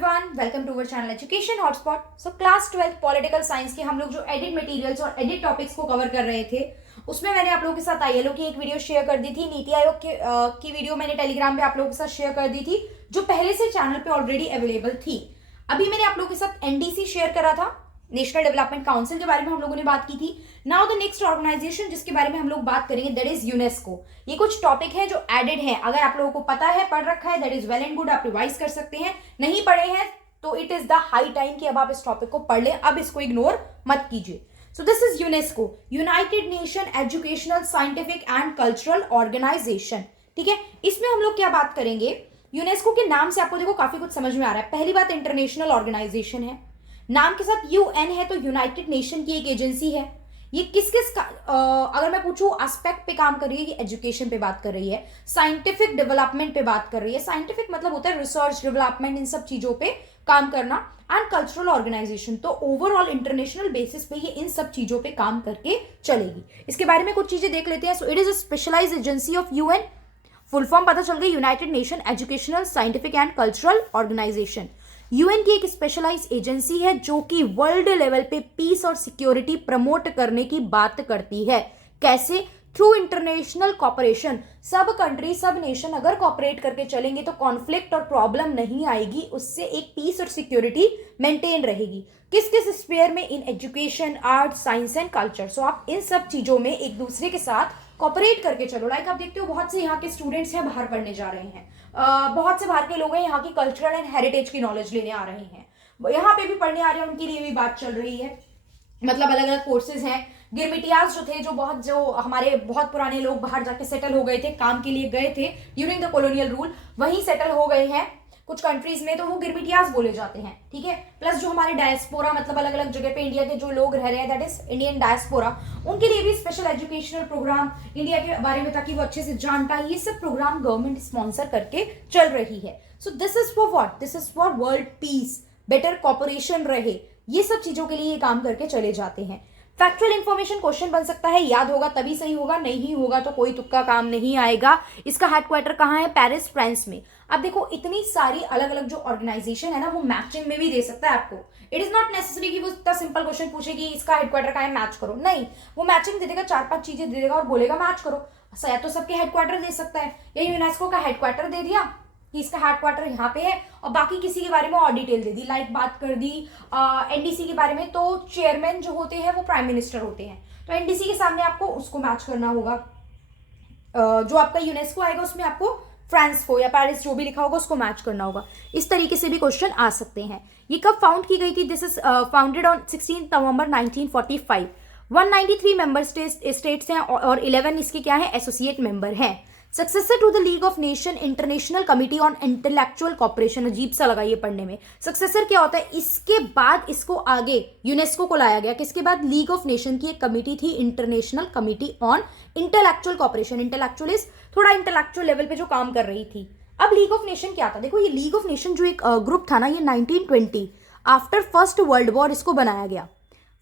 Everyone, welcome to our channel education hotspot. So class 12 political science के हम लोग जो एडिट मटेरियल्स और एडिट टॉपिक्स को कवर कर रहे थे, उसमें मैंने आप लोगों के साथ आईएलओ की एक वीडियो शेयर कर दी थी। नीति आयोग की वीडियो मैंने टेलीग्राम पे आप लोगों के साथ शेयर कर दी थी, जो पहले से चैनल पे ऑलरेडी अवेलेबल थी। अभी मैंने आप लोगों के साथ एनडीसी शेयर करा था, नेशनल डेवलपमेंट काउंसिल के बारे में हम लोगों ने बात की थी। नाउ द नेक्स्ट ऑर्गेनाइजेशन जिसके बारे में हम लोग बात करेंगे, दैट इज यूनेस्को। ये कुछ टॉपिक है जो एडेड है, अगर आप लोगों को पता है, पढ़ रखा है, that is well and good, आप रिवाइज कर सकते हैं। नहीं पढ़े हैं तो it is the high time कि अब आप इस टॉपिक को पढ़ लें, अब इसको इग्नोर मत कीजिए। So this is UNESCO, United Nation Educational Scientific and Cultural Organization. ठीक है, इसमें हम लोग क्या बात करेंगे, यूनेस्को के नाम से आपको देखो काफी कुछ समझ में आ रहा है। पहली बात, इंटरनेशनल ऑर्गेनाइजेशन है, नाम के साथ यूएन है तो यूनाइटेड नेशन की एक एजेंसी है। ये किस किस का अगर मैं पूछूं एस्पेक्ट पे काम कर रही है, ये एजुकेशन पे बात कर रही है, साइंटिफिक डेवलपमेंट पे बात कर रही है। साइंटिफिक मतलब होता है रिसर्च, डेवलपमेंट, इन सब चीजों पे काम करना। एंड कल्चरल ऑर्गेनाइजेशन, तो ओवरऑल इंटरनेशनल बेसिस पे ये इन सब चीजों पे काम करके चलेगी। इसके बारे में कुछ चीजें देख लेते हैं। So it is a specialised agency of UN, full form पता चल गई, United Nation Educational Scientific and Cultural Organization. UN की एक स्पेशलाइज एजेंसी है जो कि वर्ल्ड लेवल पे पीस और सिक्योरिटी प्रमोट करने की बात करती है। कैसे? Through international cooperation. सब कंट्री, सब नेशन अगर कॉपरेट करके चलेंगे तो कॉन्फ्लिक्ट और प्रॉब्लम नहीं आएगी, उससे एक पीस और सिक्योरिटी मेंटेन रहेगी। किस किस स्पेयर में? In education, art, science and culture. So आप इन सब चीजों में एक दूसरे के साथ कॉपरेट करके चलो। लाइक आप देखते हो बहुत से यहाँ के स्टूडेंट्स हैं, बाहर पढ़ने जा रहे हैं, बहुत से बाहर के लोग हैं यहाँ की कल्चरल एंड हेरिटेज की नॉलेज लेने आ रहे हैं, यहाँ पे भी पढ़ने आ रहे हैं, उनके लिए भी बात चल रही है। मतलब अलग अलग कोर्सेज हैं। गिरमिटियाज जो थे, जो हमारे बहुत पुराने लोग बाहर जाके सेटल हो गए थे, काम के लिए गए थे ड्यूरिंग द कॉलोनियल रूल, वहीं सेटल हो गए हैं कुछ कंट्रीज में, तो वो गिरमिटियाज बोले जाते हैं। ठीक है, प्लस जो हमारे डायस्पोरा, मतलब अलग अलग जगह पे इंडिया के जो लोग रह रहे हैं, दैट इज इंडियन डायस्पोरा, उनके लिए भी स्पेशल एजुकेशनल प्रोग्राम इंडिया के बारे में, ताकि वो अच्छे से जान पाए। ये सब प्रोग्राम गवर्नमेंट स्पॉन्सर करके चल रही है। So this is for what? This is for world peace, better cooperation रहे, ये सब चीजों के लिए ये काम करके चले जाते हैं। फैक्चुअल इंफॉर्मेशन क्वेश्चन बन सकता है, याद होगा तभी सही होगा, नहीं होगा तो कोई तुक्का काम नहीं आएगा। इसका हेडक्वार्टर कहाँ है? पेरिस, फ्रांस में। अब देखो इतनी सारी अलग अलग जो ऑर्गेनाइजेशन है ना, वो मैचिंग में भी दे सकता है आपको। इट इज नॉट नेसेसरी कि वो इतना सिंपल क्वेश्चन पूछे कि इसका हेडक्वार्टर कहाँ है, मैच करो। नहीं, वो मैचिंग दे देगा, 4-5 चीजें दे देगा और बोलेगा मैच करो। या तो सबके हेडक्वार्टर दे सकता है, या यूनेस्को का हेडक्वार्टर दे दिया कि इसका हेडक्वार्टर यहाँ पे है, और बाकी किसी के बारे में और डिटेल दे दी। लाइक बात कर दी एनडीसी के बारे में, तो चेयरमैन जो होते हैं वो प्राइम मिनिस्टर होते हैं, तो एनडीसी के सामने आपको उसको मैच करना होगा। जो आपका यूनेस्को आएगा उसमें आपको फ्रांस को या पेरिस जो भी लिखा होगा उसको मैच करना होगा। इस तरीके से भी क्वेश्चन आ सकते हैं। ये कब फाउंड की गई थी? This is founded on 16 November 1945। 193 member states हैं और 11 इसके क्या है? एसोसिएट मेंबर हैं। Successor to the League of Nation International committee on intellectual Cooperation. अजीब सा लगा ये पढ़ने में। सक्सेसर क्या होता है? इसके बाद इसको आगे यूनेस्को को लाया गया। किसके बाद? लीग ऑफ नेशन की एक कमिटी थी, International committee on intellectual Cooperation. Intellectual is थोड़ा इंटेलेक्चुअल लेवल पे जो काम कर रही थी। अब लीग ऑफ नेशन क्या था? देखो ये लीग ऑफ नेशन जो एक ग्रुप था ना, ये 1920 आफ्टर फर्स्ट वर्ल्ड वॉर इसको बनाया गया।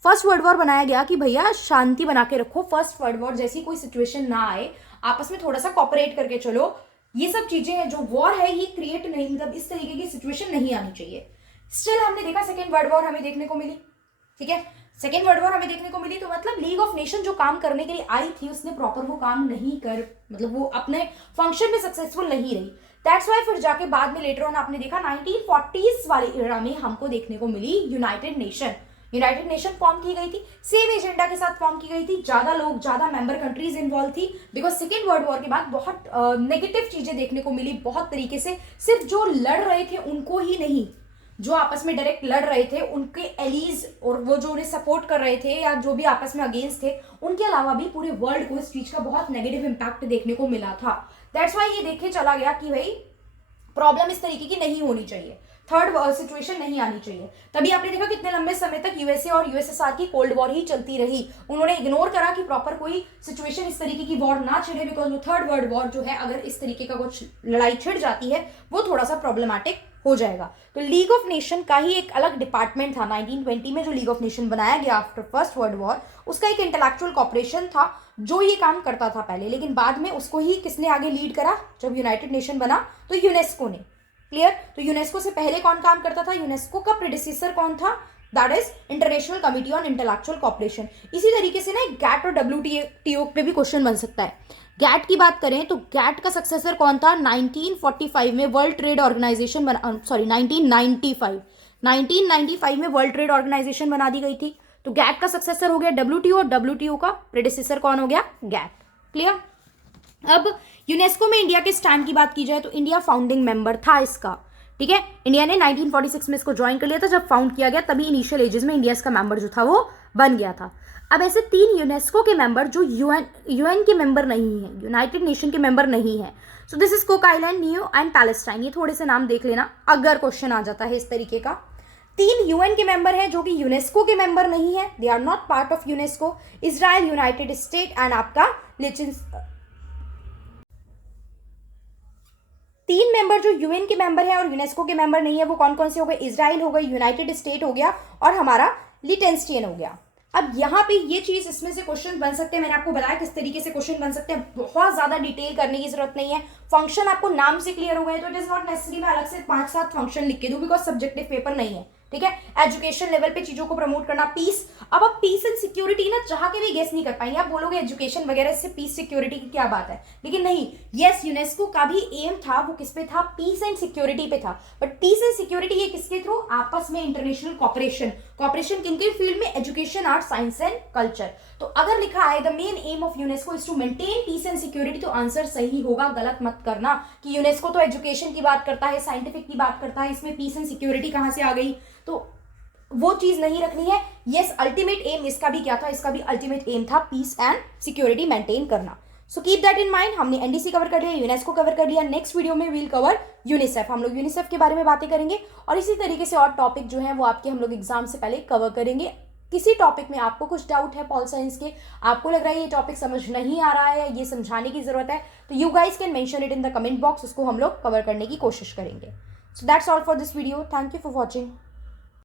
फर्स्ट वर्ल्ड वॉर बनाया गया कि भैया शांति बना के रखो, फर्स्ट वर्ल्ड वॉर जैसी कोई सिचुएशन ना आए, आपस में थोड़ा सा कॉपरेट करके चलो। ये सब चीजें हैं, जो वॉर है ये क्रिएट नहीं, मतलब इस तरीके की सिचुएशन नहीं आनी चाहिए। स्टिल हमने देखा सेकेंड वर्ल्ड वॉर हमें देखने को मिली। ठीक है, सेकेंड वर्ल्ड वॉर हमें देखने को मिली, तो मतलब लीग ऑफ नेशन जो काम करने के लिए आई थी उसने प्रॉपर वो काम नहीं कर, मतलब वो अपने फंक्शन में सक्सेसफुल नहीं रही। दैट्स वाई फिर जाके बाद में लेटर ऑन आपने देखा 1940s वाले एरा में हमको देखने को मिली United Nation. United Nation form की गई थी, सेम एजेंडा के साथ फॉर्म की गई थी, ज्यादा लोग, ज्यादा मेंबर कंट्रीज इन्वॉल्व थी, बिकॉज सेकेंड वर्ल्ड वॉर के बाद बहुत नेगेटिव चीजें देखने को मिली, बहुत तरीके से। सिर्फ जो लड़ रहे थे उनको ही नहीं, जो आपस में डायरेक्ट लड़ रहे थे उनके एलीज और वो जो उन्हें सपोर्ट कर रहे थे या जो भी आपस में अगेंस्ट थे, उनके अलावा भी पूरे वर्ल्ड को इस चीज का बहुत नेगेटिव इंपैक्ट देखने को मिला था। दैट्स वाई ये देखे चला गया कि भाई प्रॉब्लम इस तरीके की नहीं होनी चाहिए, थर्ड सिचुएशन नहीं आनी चाहिए। तभी आपने देखा कितने लंबे समय तक यूएसए और यूएसएसआर की कोल्ड वॉर ही चलती रही। उन्होंने इग्नोर करा कि प्रॉपर कोई सिचुएशन इस तरीके की वॉर ना छिड़े, बिकॉज वो थर्ड वर्ल्ड वॉर जो है, अगर इस तरीके का कुछ लड़ाई छिड़ जाती है वो थोड़ा सा प्रॉब्लमैटिक हो जाएगा। तो लीग ऑफ नेशन का ही एक अलग डिपार्टमेंट था 1920 में, जो लीग ऑफ नेशन बनाया गया आफ्टर फर्स्ट वर्ल्ड वॉर। उसका एक इंटेलेक्चुअल कॉपरेशन था जो ये काम करता था पहले, लेकिन बाद में उसको ही किसने आगे लीड करा? जब यूनाइटेड नेशन बना तो यूनेस्को ने। क्लियर? तो यूनेस्को से पहले कौन काम करता था, यूनेस्को का प्रेडिसेसर कौन था, that is international committee on intellectual cooperation. इसी तरीके से ना गैट और WTO पे भी क्वेश्चन बन सकता है। गैट की बात करें तो गैट का सक्सेसर कौन था, 1945 में वर्ल्ड ट्रेड ऑर्गेनाइजेशन 1995 में वर्ल्ड ट्रेड ऑर्गेनाइजेशन बना दी गई थी। तो गैट का सक्सेसर हो गया WTO और WTO का प्रेडिसेसर कौन हो गया, गैट। क्लियर? अब यूनेस्को में इंडिया के स्टैंड की बात की जाए तो इंडिया फाउंडिंग मेंबर था इसका, ठीक है। इंडिया ने 1946 में इसको ज्वाइन कर लिया था, जब फाउंड किया गया तभी इनिशियल एजेस में इंडिया इसका मेंबर जो था वो बन गया था। अब ऐसे 3 यूनेस्को के मेंबर जो यूएन के मेंबर नहीं है, यूनाइटेड नेशन के मेंबर नहीं है। So this is cook island, neo and Palestine. ये थोड़े से नाम देख लेना अगर क्वेश्चन आ जाता है इस तरीके का। 3 यूएन के मेंबर हैं जो कि यूनेस्को के मेंबर नहीं है, they are not part of UNESCO, Israel, united state and आपका 3 मेंबर जो यूएन के मेंबर है और यूनेस्को के मेंबर नहीं है वो कौन कौन से हो गए, इजराइल हो गई, यूनाइटेड स्टेट हो गया और हमारा लिटेंस्टीन हो गया। अब यहाँ पे ये चीज, इसमें से क्वेश्चन बन सकते हैं, मैंने आपको बताया किस तरीके से क्वेश्चन बन सकते हैं, बहुत ज्यादा डिटेल करने की जरूरत नहीं है। फंक्शन आपको नाम से क्लियर हो गए तो इट इज नॉट नेसेसरी मैं अलग से 5-7 फंक्शन लिख के दूं, बिकॉज सब्जेक्टिव पेपर नहीं है, ठीक है। एजुकेशन लेवल पे चीजों को प्रमोट करना, पीस। अब आप पीस एंड सिक्योरिटी ना चाह के भी गेस नहीं कर पाएंगे, आप बोलोगे एजुकेशन वगैरह से पीस सिक्योरिटी की क्या बात है, लेकिन नहीं, यस यूनेस्को का भी एम था, वो किस पे था, पीस एंड सिक्योरिटी पे था। बट पीस एंड सिक्योरिटी ये किसके थ्रू, आपस में इंटरनेशनल कॉपरेशन। कॉपरेशन किनके फील्ड में, education, art, science and culture. तो अगर लिखा है the main aim of UNESCO is to maintain peace and security, तो आंसर सही होगा, गलत मत करना कि यूनेस्को तो एजुकेशन की बात करता है, साइंटिफिक की बात करता है, इसमें पीस एंड सिक्योरिटी कहां से आ गई, तो वो चीज नहीं रखनी है। यस, अल्टीमेट एम इसका भी क्या था, इसका भी अल्टीमेट एम था पीस एंड सिक्योरिटी मेंटेन करना। So keep that in mind. हमने एनडीसी कवर कर लिया, यूनेस्को कवर कर लिया। नेक्स्ट वीडियो में वील कवर यूनिसेफ, हम लोग यूनिसेफ के बारे में बातें करेंगे और इसी तरीके से और टॉपिक जो है वो आपके हम लोग एग्जाम से पहले कवर करेंगे। किसी टॉपिक में आपको कुछ डाउट है पॉल साइंस के, आपको लग रहा है ये टॉपिक समझ नहीं आ रहा है, ये समझाने की जरूरत है, तो you guys can mention it in the comment box, उसको हम लोग कवर करने की कोशिश करेंगे। So that's all for this video, thank you for watching.